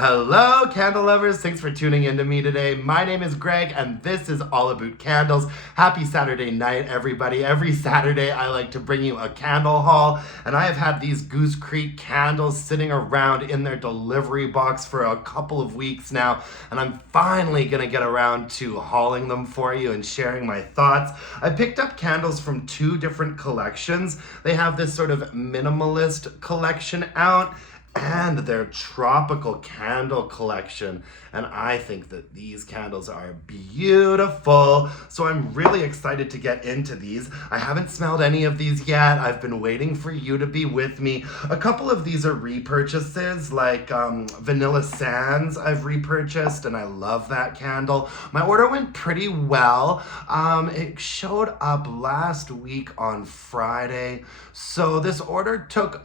Hello, candle lovers. Thanks for tuning in to me today. My name is Greg, and this is all about candles. Happy Saturday night, everybody. Every Saturday, I like to bring you a candle haul, and I have had these Goose Creek candles sitting around in their delivery box for a couple of weeks now, and I'm finally going to get around to hauling them for you and sharing my thoughts. I picked up candles from two different collections. They have this sort of minimalist collection out, and their tropical candle collection, and I think that these candles are beautiful, so I'm really excited to get into these. I haven't smelled any of these yet. I've been waiting for you to be with me. A couple of these are repurchases, like Vanilla Sands I've repurchased, and I love that candle. My order went pretty well. It showed up last week on Friday, so this order took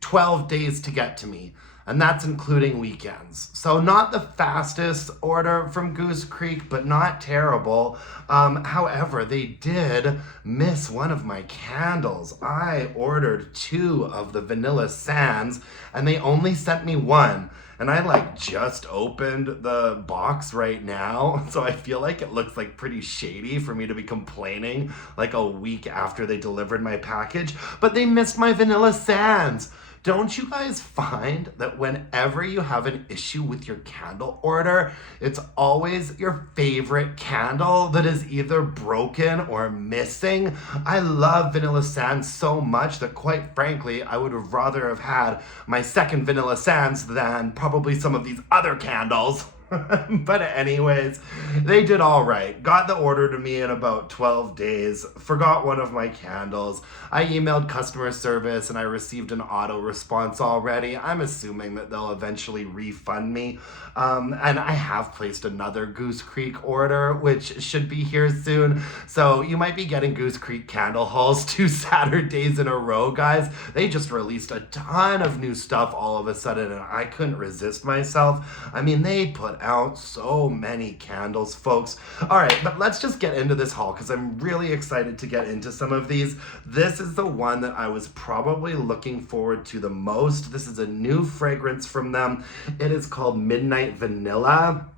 12 days to get to me, and that's including weekends. So not the fastest order from Goose Creek, but not terrible. However, they did miss one of my candles. I ordered 2 of the Vanilla Sands, and they only sent me 1. And I just opened the box right now, so I feel like it looks pretty shady for me to be complaining a week after they delivered my package. But they missed my Vanilla Sands. Don't you guys find that whenever you have an issue with your candle order, it's always your favorite candle that is either broken or missing? I love Vanilla Sands so much that, quite frankly, I would have rather have had my second Vanilla Sands than probably some of these other candles. But anyways, they did all right. Got the order to me in about 12 days. Forgot one of my candles. I emailed customer service and I received an auto response already. I'm assuming that they'll eventually refund me. And I have placed another Goose Creek order, which should be here soon. So you might be getting Goose Creek candle hauls 2 Saturdays in a row, guys. They just released a ton of new stuff all of a sudden, and I couldn't resist myself. I mean, they put out so many candles, folks. All right, but let's just get into this haul because I'm really excited to get into some of these. This is the one that I was probably looking forward to the most. This is a new fragrance from them. It is called Midnight Vanilla.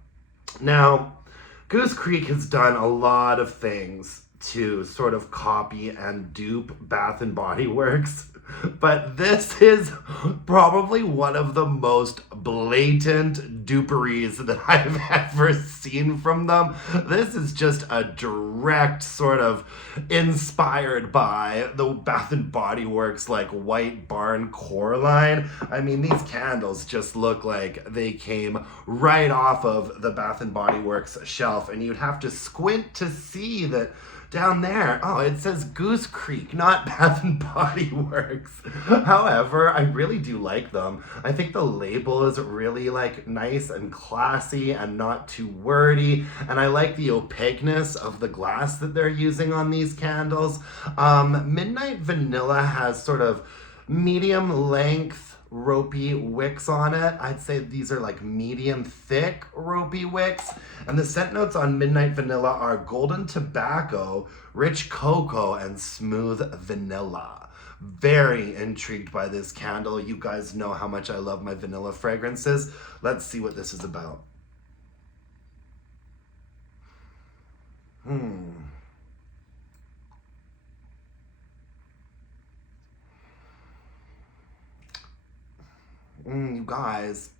Now, Goose Creek has done a lot of things to sort of copy and dupe Bath and Body Works, but this is probably one of the most blatant duperies that I've ever seen from them. This is just a direct sort of inspired by the Bath and Body Works White Barn core line. I mean, these candles just look like they came right off of the Bath and Body Works shelf, and you'd have to squint to see that down there, it says Goose Creek, not Bath and Body Works. However, I really do like them. I think the label is really nice and classy and not too wordy. And I like the opaqueness of the glass that they're using on these candles. Midnight Vanilla has sort of medium length ropey wicks on it. I'd say these are medium thick ropey wicks. And the scent notes on Midnight Vanilla are golden tobacco, rich cocoa, and smooth vanilla. Very intrigued by this candle. You guys know how much I love my vanilla fragrances. Let's see what this is about. You guys,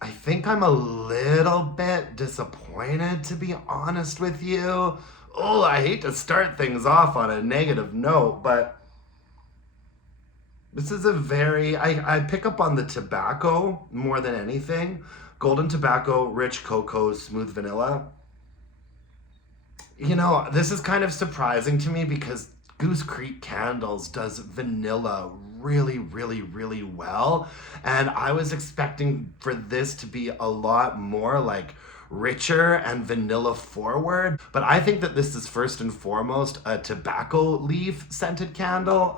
I think I'm a little bit disappointed, to be honest with you. Oh, I hate to start things off on a negative note, but this is I pick up on the tobacco more than anything. Golden tobacco, rich cocoa, smooth vanilla. You know, this is kind of surprising to me because Goose Creek Candles does vanilla really, really, really well. And I was expecting for this to be a lot more richer and vanilla forward. But I think that this is first and foremost a tobacco leaf scented candle.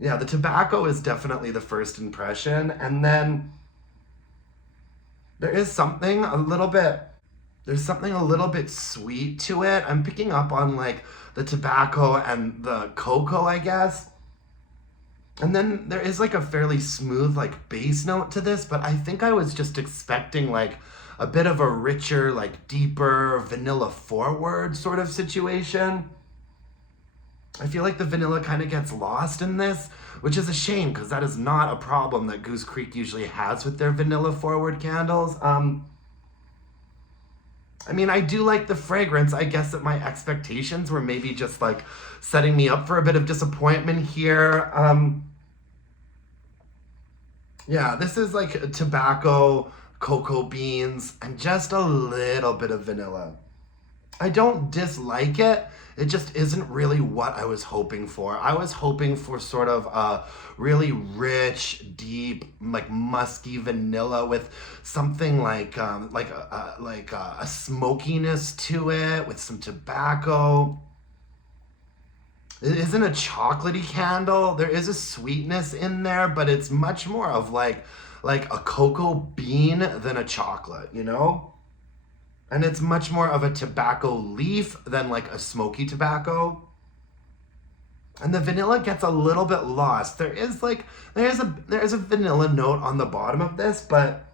Yeah, the tobacco is definitely the first impression. And then there's something a little bit sweet to it. I'm picking up on the tobacco and the cocoa, I guess. And then there is like a fairly smooth like base note to this, but I think I was just expecting like a bit of a richer, like deeper vanilla forward sort of situation. I feel like the vanilla kind of gets lost in this, which is a shame because that is not a problem that Goose Creek usually has with their vanilla forward candles. I mean, I do like the fragrance. I guess that my expectations were maybe just like setting me up for a bit of disappointment here. Yeah, this is like tobacco, cocoa beans, and just a little bit of vanilla. I don't dislike it. It just isn't really what I was hoping for. I was hoping for sort of a really rich, deep, like musky vanilla with something like a smokiness to it, with some tobacco. It isn't a chocolatey candle. There is a sweetness in there, but it's much more of like a cocoa bean than a chocolate, you know? And it's much more of a tobacco leaf than like a smoky tobacco. And the vanilla gets a little bit lost. There's a vanilla note on the bottom of this, but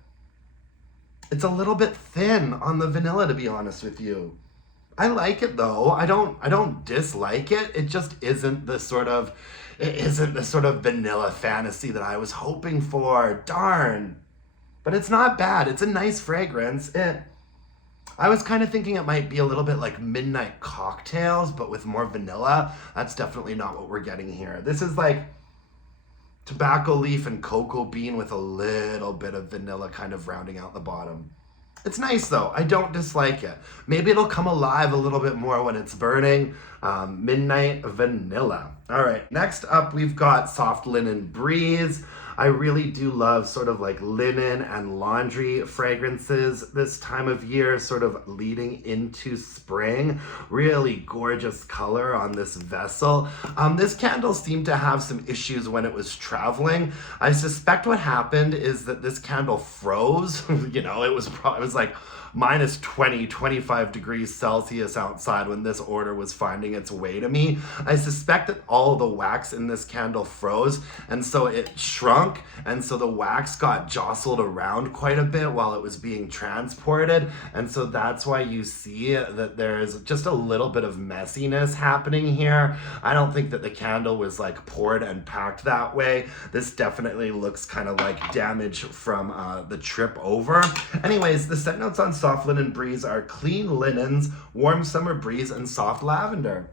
it's a little bit thin on the vanilla, to be honest with you. I like it though. I don't dislike it. It isn't the sort of vanilla fantasy that I was hoping for. Darn. But it's not bad. It's a nice fragrance. I was kind of thinking it might be a little bit like midnight cocktails, but with more vanilla. That's definitely not what we're getting here. This is like tobacco leaf and cocoa bean with a little bit of vanilla kind of rounding out the bottom. It's nice though. I don't dislike it. Maybe it'll come alive a little bit more when it's burning. Midnight Vanilla. All right, next up we've got Soft Linen Breeze. I really do love sort of like linen and laundry fragrances this time of year, sort of leading into spring. Really gorgeous color on this vessel. This candle seemed to have some issues when it was traveling. I suspect what happened is that this candle froze. It was like minus 20, 25 degrees Celsius outside when this order was finding its way to me. I suspect that all the wax in this candle froze, and so it shrunk, and so the wax got jostled around quite a bit while it was being transported, and so that's why you see that there's just a little bit of messiness happening here. I don't think that the candle was like poured and packed that way. This definitely looks kind of like damage from the trip over. Anyways, the scent notes on Soft Linen Breeze are clean linens, warm summer breeze, and soft lavender.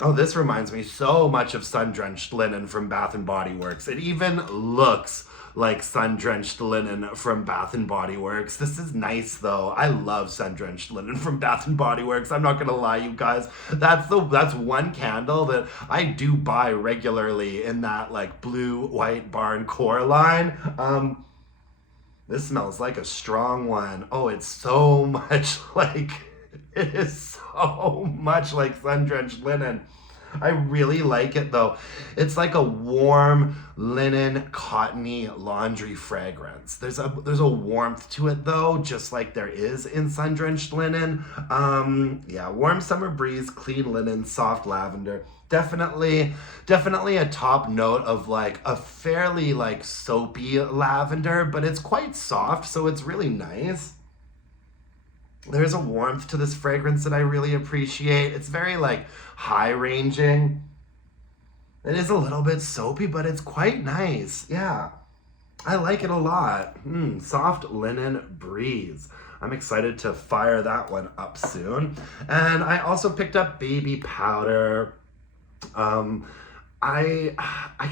Oh, this reminds me so much of sun-drenched linen from Bath and Body Works. It even looks like sun-drenched linen from Bath and Body Works. This is nice though. I love sun-drenched linen from Bath and Body Works. I'm not gonna lie, you guys. That's one candle that I do buy regularly in that like blue, white barn core line. This smells like a strong one. Oh, it's so much like, it is so much like sun-drenched linen. I really like it though. It's like a warm linen, cottony laundry fragrance. There's a warmth to it though, just like there is in sun-drenched linen. Yeah, warm summer breeze, clean linen, soft lavender. Definitely a top note of like a fairly like soapy lavender, but it's quite soft, so it's really nice. There's a warmth to this fragrance that I really appreciate. It's very like high ranging. It is a little bit soapy, but it's quite nice. Yeah, I like it a lot. Soft Linen Breeze. I'm excited to fire that one up soon. And I also picked up Baby Powder. I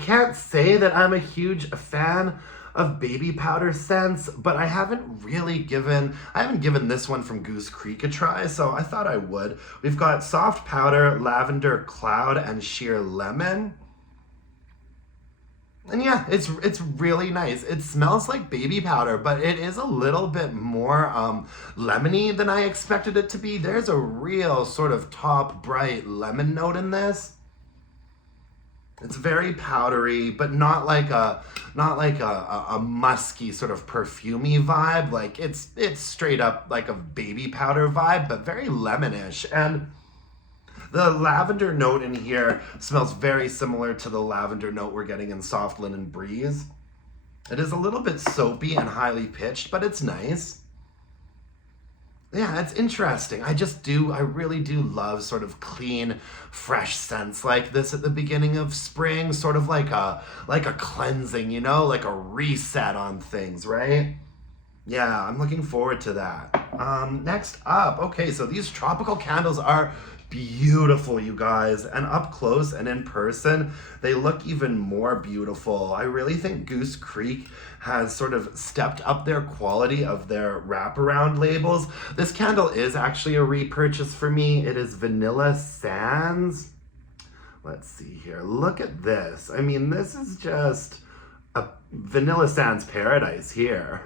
can't say that I'm a huge fan of baby powder scents, but I haven't given this one from Goose Creek a try, so I thought I would. We've got Soft Powder, Lavender Cloud, and Sheer Lemon. And yeah, it's really nice. It smells like baby powder, but it is a little bit more lemony than I expected it to be. There's a real sort of top bright lemon note in this. It's very powdery, but not like a musky sort of perfumey vibe. Like it's straight up like a baby powder vibe, but very lemonish. And The lavender note in here smells very similar to the lavender note we're getting in Soft Linen Breeze. It is a little bit soapy and highly pitched, but it's nice. Yeah, it's interesting. I really do love sort of clean, fresh scents like this at the beginning of spring, sort of like a cleansing, you know, like a reset on things, right? Yeah, I'm looking forward to that. Next up, okay, so these tropical candles are beautiful, you guys, and up close and in person, they look even more beautiful. I really think Goose Creek has sort of stepped up their quality of their wraparound labels. This candle is actually a repurchase for me. It is Vanilla Sands. Let's see here. Look at this. I mean, this is just a Vanilla Sands paradise here.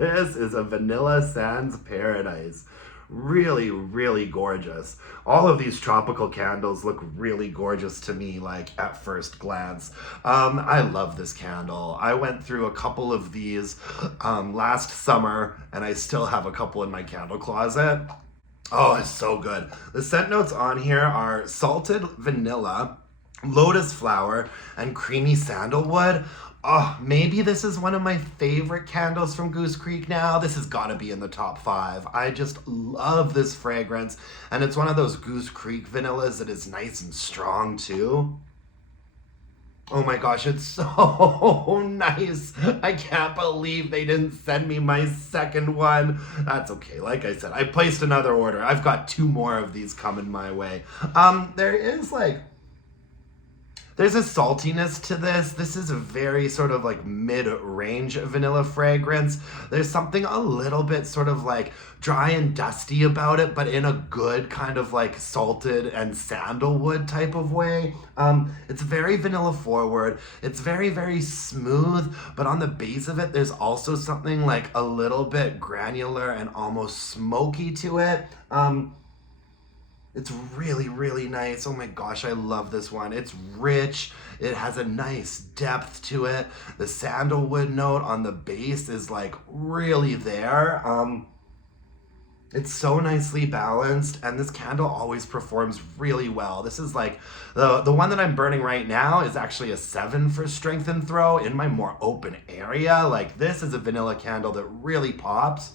This is a Vanilla Sands paradise. Really, really gorgeous. All of these tropical candles look really gorgeous to me, like at first glance. I love this candle. I went through a couple of these last summer, and I still have a couple in my candle closet. Oh, it's so good. The scent notes on here are salted vanilla, lotus flower, and creamy sandalwood. Oh, maybe this is one of my favorite candles from Goose Creek now. This has got to be in the top 5. I just love this fragrance, and it's one of those Goose Creek vanillas that is nice and strong too. Oh my gosh, it's so nice. I can't believe they didn't send me my second one. That's okay. Like I said, I placed another order. I've got 2 more of these coming my way. There's a saltiness to this. This is a very sort of like mid-range vanilla fragrance. There's something a little bit sort of like dry and dusty about it, but in a good kind of like salted and sandalwood type of way. It's very vanilla forward. It's very, very smooth, but on the base of it, there's also something like a little bit granular and almost smoky to it. It's really, really nice. Oh my gosh, I love this one. It's rich. It has a nice depth to it. The sandalwood note on the base is like really there. It's so nicely balanced, and this candle always performs really well. This is like, the one that I'm burning right now is actually a 7 for strength and throw in my more open area. Like, this is a vanilla candle that really pops.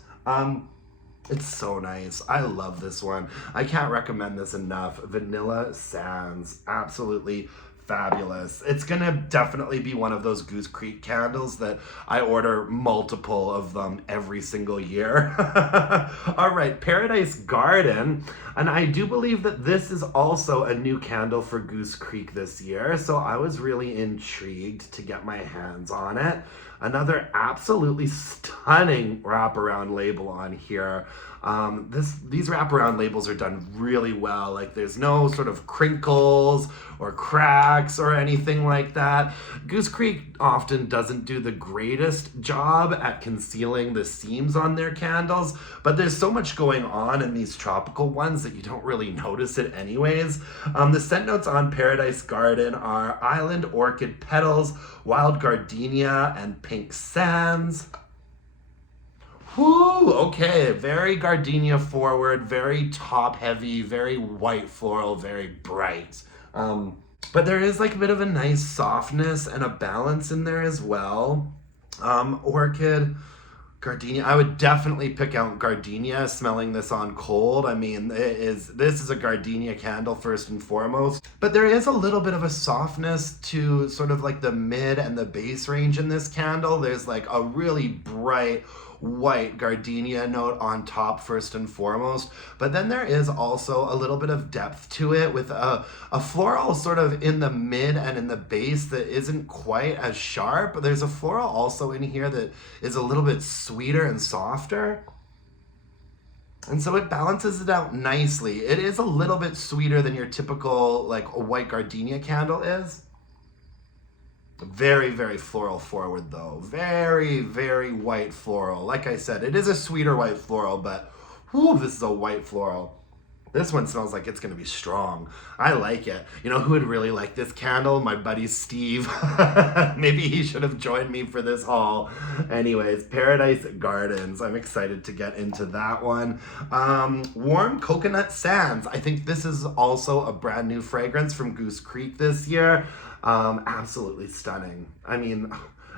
It's so nice. I love this one. I can't recommend this enough. Vanilla Sands. Absolutely fabulous. It's gonna definitely be one of those Goose Creek candles that I order multiple of them every single year. All right, Paradise Garden. And I do believe that this is also a new candle for Goose Creek this year, so I was really intrigued to get my hands on it. Another absolutely stunning wraparound label on here. These wraparound labels are done really well. Like, there's no sort of crinkles or cracks or anything like that. Goose Creek often doesn't do the greatest job at concealing the seams on their candles, but there's so much going on in these tropical ones that you don't really notice it anyways. The scent notes on Paradise Garden are Island Orchid Petals, Wild Gardenia, and Pink Sands. Whoo, okay, very gardenia forward, very top heavy, very white floral, very bright. But there is like a bit of a nice softness and a balance in there as well. Orchid, gardenia, I would definitely pick out gardenia smelling this on cold. I mean, this is a gardenia candle first and foremost. But there is a little bit of a softness to sort of like the mid and the base range in this candle. There's like a really bright white gardenia note on top first and foremost, but then there is also a little bit of depth to it with a floral sort of in the mid and in the base that isn't quite as sharp. There's a floral also in here that is a little bit sweeter and softer, and so it balances it out nicely. It is a little bit sweeter than your typical like a white gardenia candle is. Very, very floral forward though. Very, very white floral. Like I said, it is a sweeter white floral, but whew, this is a white floral. This one smells like it's gonna be strong. I like it. You know who would really like this candle? My buddy Steve. Maybe he should have joined me for this haul. Anyways, Paradise Gardens. I'm excited to get into that one. Warm Coconut Sands. I think this is also a brand new fragrance from Goose Creek this year. Absolutely stunning. I mean,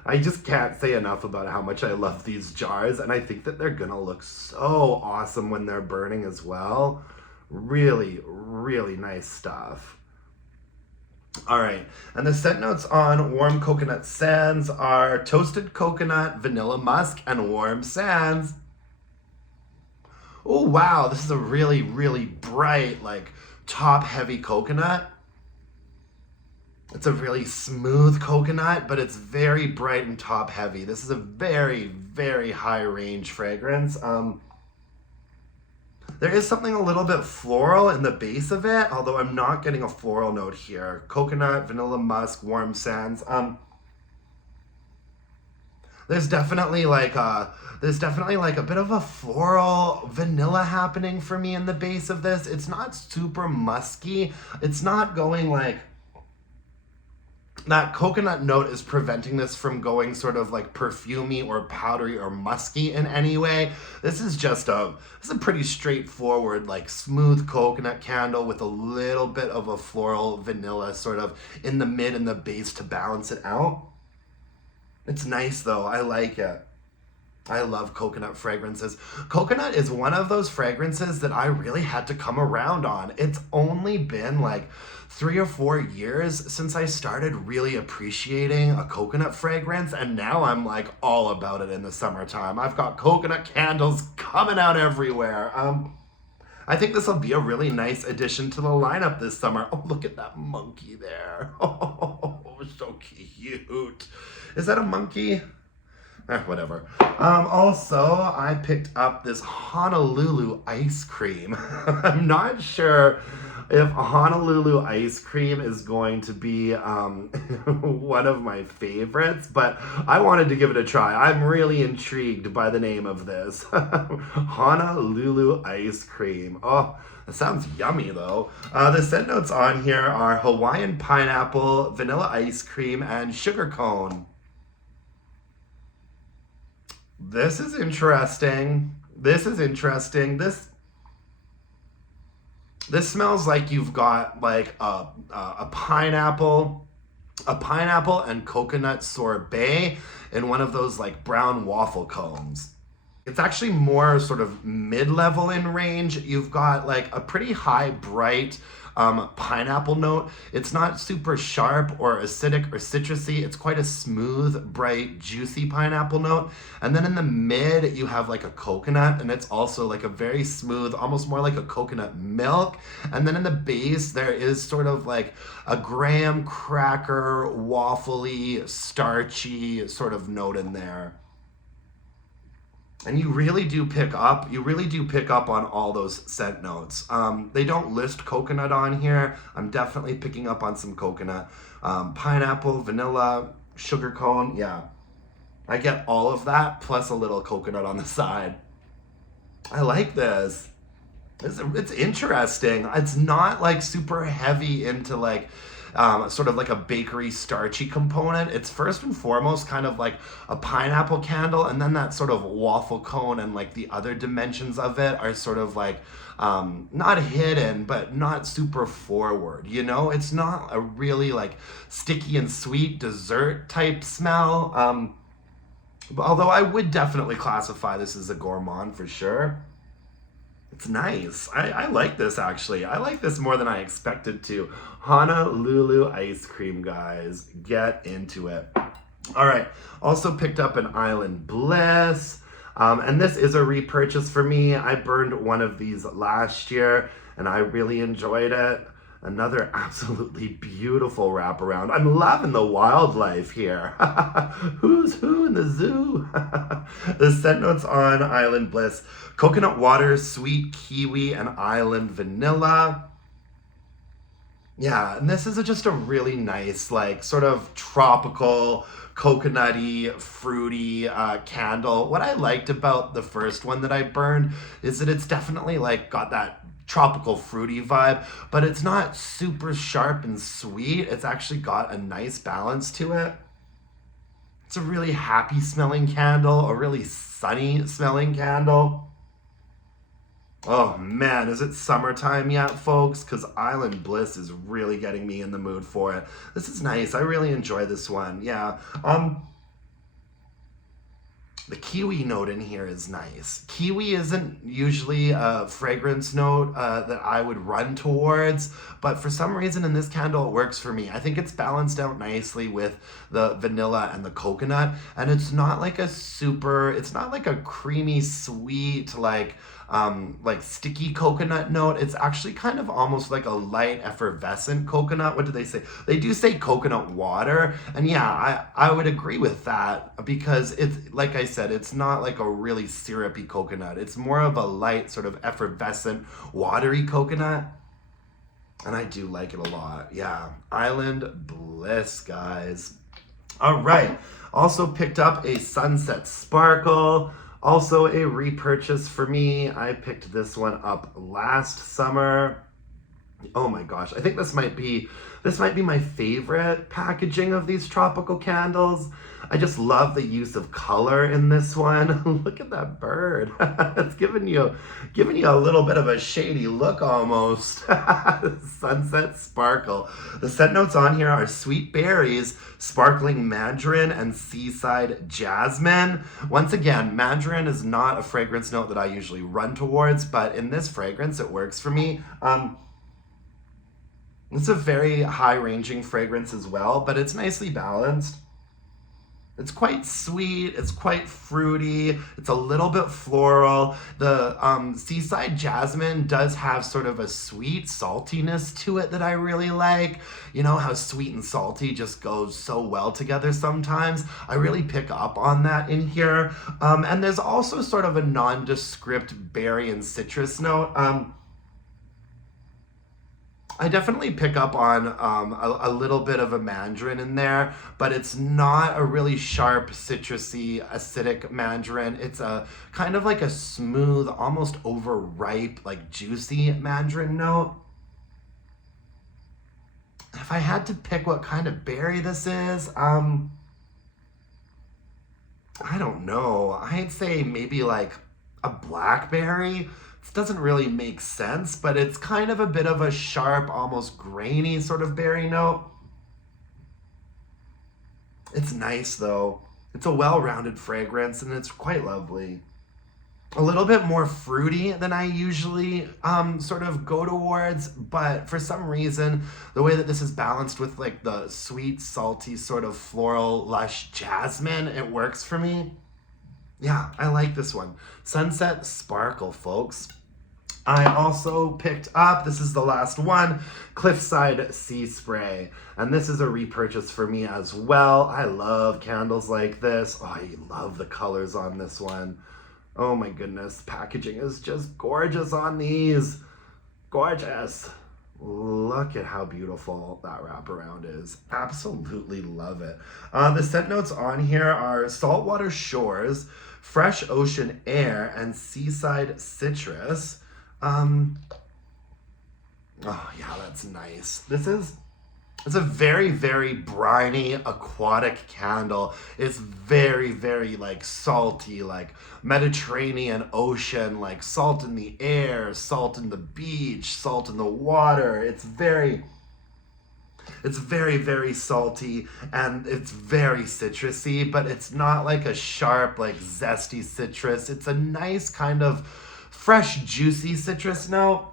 I just can't say enough about how much I love these jars, and I think that they're gonna look so awesome when they're burning as well. Really, really nice stuff. All right, and the scent notes on Warm Coconut Sands are toasted coconut, vanilla musk, and warm sands. Oh wow, this is a really, really bright, like top heavy coconut. It's a really smooth coconut, but it's very bright and top heavy. This is a very, very high range fragrance. There is something a little bit floral in the base of it, although I'm not getting a floral note here. Coconut, vanilla musk, warm sands. There's definitely like a bit of a floral vanilla happening for me in the base of this. It's not super musky. It's not going like that coconut note is preventing this from going sort of like perfumey or powdery or musky in any way. This is a pretty straightforward, like smooth coconut candle with a little bit of a floral vanilla sort of in the mid and the base to balance it out. It's nice though. I like it. I love coconut fragrances. Coconut is one of those fragrances that I really had to come around on. It's only been like 3 or 4 years since I started really appreciating a coconut fragrance, and now I'm like all about it in the summertime. I've got coconut candles coming out everywhere. I think this will be a really nice addition to the lineup this summer. Oh, look at that monkey there. Oh, so cute. Is that a monkey? Whatever. Also, I picked up this Honolulu Ice Cream. I'm not sure if Honolulu Ice Cream is going to be one of my favorites, but I wanted to give it a try. I'm really intrigued by the name of this. Honolulu Ice Cream. Oh, that sounds yummy though. The scent notes on here are Hawaiian pineapple, vanilla ice cream, and sugar cone. This is interesting. This smells like you've got like a pineapple and coconut sorbet in one of those like brown waffle cones. It's actually more sort of mid-level in range. You've got like a pretty high, bright pineapple note. It's not super sharp or acidic or citrusy. It's quite a smooth, bright, juicy pineapple note. And then in the mid, you have like a coconut, and it's also like a very smooth, almost more like a coconut milk. And then in the base, there is sort of like a graham cracker, waffly, starchy sort of note in there. And you really do pick up on all those scent notes. They don't list coconut on here. I'm definitely picking up on some coconut. Pineapple, vanilla, sugar cone, yeah. I get all of that, plus a little coconut on the side. I like this. It's interesting. It's not like super heavy into like sort of like a bakery starchy component. It's first and foremost kind of like a pineapple candle, and then that sort of waffle cone and like the other dimensions of it are sort of like not hidden, but not super forward, you know? It's not a really like sticky and sweet dessert type smell. Although I would definitely classify this as a gourmand for sure. It's nice. I like this actually. I like this more than I expected to. Honolulu Ice Cream, guys. Get into it. All right. Also picked up an Island Bliss. And this is a repurchase for me. I burned one of these last year and I really enjoyed it. Another absolutely beautiful wraparound. I'm loving the wildlife here. Who's who in the zoo? The scent notes on Island Bliss: coconut water, sweet kiwi, and island vanilla. Yeah, and this is just a really nice, like, sort of tropical, coconutty, fruity candle. What I liked about the first one that I burned is that it's definitely, like, got that tropical fruity vibe, but it's not super sharp and sweet. It's actually got a nice balance to it. It's a really happy smelling candle, a really sunny smelling candle. Oh man, is it summertime yet, folks? Because Island Bliss is really getting me in the mood for it. This is nice. I really enjoy this one. Yeah. The kiwi note in here is nice. Kiwi isn't usually a fragrance note that I would run towards, but for some reason in this candle it works for me. I think it's balanced out nicely with the vanilla and the coconut, and it's not like it's not like a creamy sweet like sticky coconut note. It's actually kind of almost like a light effervescent coconut. What do they say? They do say coconut water, and yeah, I would agree with that, because it's, like I said, it's not like a really syrupy coconut. It's more of a light sort of effervescent watery coconut, and I do like it a lot. Yeah, Island Bliss, guys. All right, also picked up a Sunset Sparkle. Also a repurchase for me. I picked this one up last summer. Oh my gosh, I think this might be my favorite packaging of these tropical candles. I just love the use of color in this one. Look at that bird. It's giving you a little bit of a shady look almost. Sunset Sparkle. The scent notes on here are sweet berries, sparkling mandarin, and seaside jasmine. Once again, mandarin is not a fragrance note that I usually run towards, but in this fragrance it works for me. It's a very high-ranging fragrance as well, but it's nicely balanced. It's quite sweet, it's quite fruity, it's a little bit floral. The seaside jasmine does have sort of a sweet saltiness to it that I really like. You know how sweet and salty just goes so well together sometimes? I really pick up on that in here. And there's also sort of a nondescript berry and citrus note. I definitely pick up on a little bit of a mandarin in there, but it's not a really sharp, citrusy, acidic mandarin. It's a kind of like a smooth, almost overripe, like juicy mandarin note. If I had to pick what kind of berry this is, I don't know. I'd say maybe like a blackberry. Doesn't really make sense, but it's kind of a bit of a sharp, almost grainy sort of berry note. It's nice though. It's a well-rounded fragrance and it's quite lovely. A little bit more fruity than I usually sort of go towards, but for some reason, the way that this is balanced with like the sweet, salty, sort of floral, lush jasmine, it works for me. Yeah, I like this one. Sunset Sparkle, folks. I also picked up, this is the last one, Cliffside Sea Spray. And this is a repurchase for me as well. I love candles like this. Oh, I love the colors on this one. Oh my goodness, the packaging is just gorgeous on these. Gorgeous. Look at how beautiful that wraparound is. Absolutely love it. The scent notes on here are saltwater shores, fresh ocean air, and seaside citrus. Oh yeah, that's nice. It's a very, very briny aquatic candle. It's very, very like salty, like Mediterranean Ocean, like salt in the air, salt in the beach, salt in the water. It's very, very salty, and it's very citrusy, but it's not like a sharp, like zesty citrus. It's a nice kind of fresh, juicy citrus note.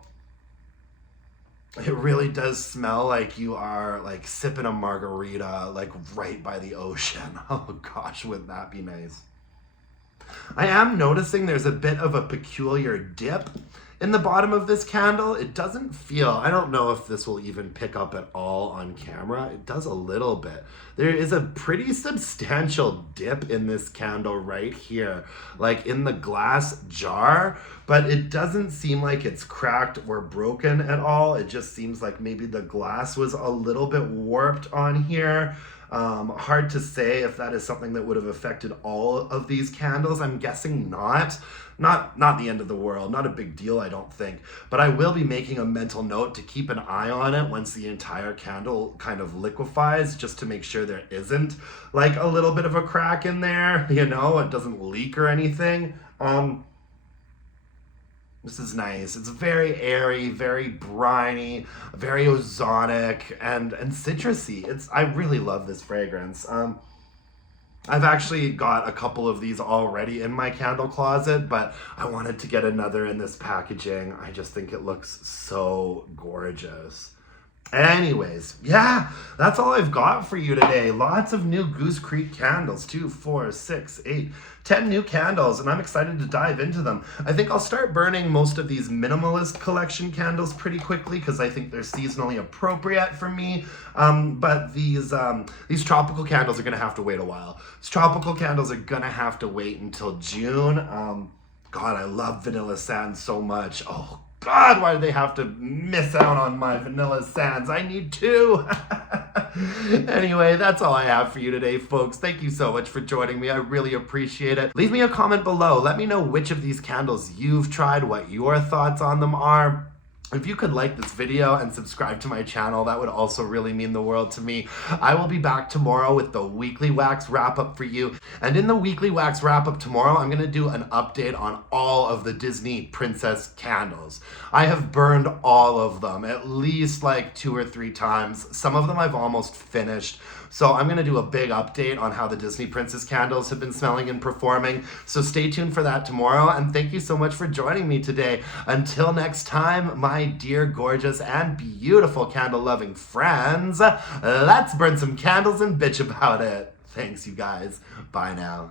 It really does smell like you are like sipping a margarita, like right by the ocean. Oh gosh, wouldn't that be nice? I am noticing there's a bit of a peculiar dip in the bottom of this candle. It doesn't feel, I don't know if this will even pick up at all on camera. It does a little bit. There is a pretty substantial dip in this candle right here, like in the glass jar, but it doesn't seem like it's cracked or broken at all. It just seems like maybe the glass was a little bit warped on here. Hard to say if that is something that would have affected all of these candles. I'm guessing not. Not the end of the world, not a big deal, I don't think. But I will be making a mental note to keep an eye on it once the entire candle kind of liquefies, just to make sure there isn't like a little bit of a crack in there, you know, it doesn't leak or anything. This is nice. It's very airy, very briny, very ozonic, and citrusy. I really love this fragrance. I've actually got a couple of these already in my candle closet, but I wanted to get another in this packaging. I just think it looks so gorgeous. Anyways, yeah, that's all I've got for you today. Lots of new Goose Creek candles. 2, 4, 6, 8, 10 new candles, and I'm excited to dive into them. I think I'll start burning most of these Minimalist collection candles pretty quickly because I think they're seasonally appropriate for me. But these tropical candles are gonna have to wait a while. These tropical candles are gonna have to wait until June. God, I love Vanilla Sand so much. Oh God, why do they have to miss out on my Vanilla Sands? I need two. Anyway, that's all I have for you today, folks. Thank you so much for joining me. I really appreciate it. Leave me a comment below. Let me know which of these candles you've tried, what your thoughts on them are. If you could like this video and subscribe to my channel, that would also really mean the world to me. I will be back tomorrow with the weekly wax wrap up for you. And in the weekly wax wrap up tomorrow, I'm gonna do an update on all of the Disney princess candles. I have burned all of them, at least like 2 or 3 times. Some of them I've almost finished. So I'm gonna do a big update on how the Disney princess candles have been smelling and performing. So stay tuned for that tomorrow, and thank you so much for joining me today. Until next time, my dear, gorgeous, and beautiful candle-loving friends, let's burn some candles and bitch about it. Thanks, you guys. Bye now.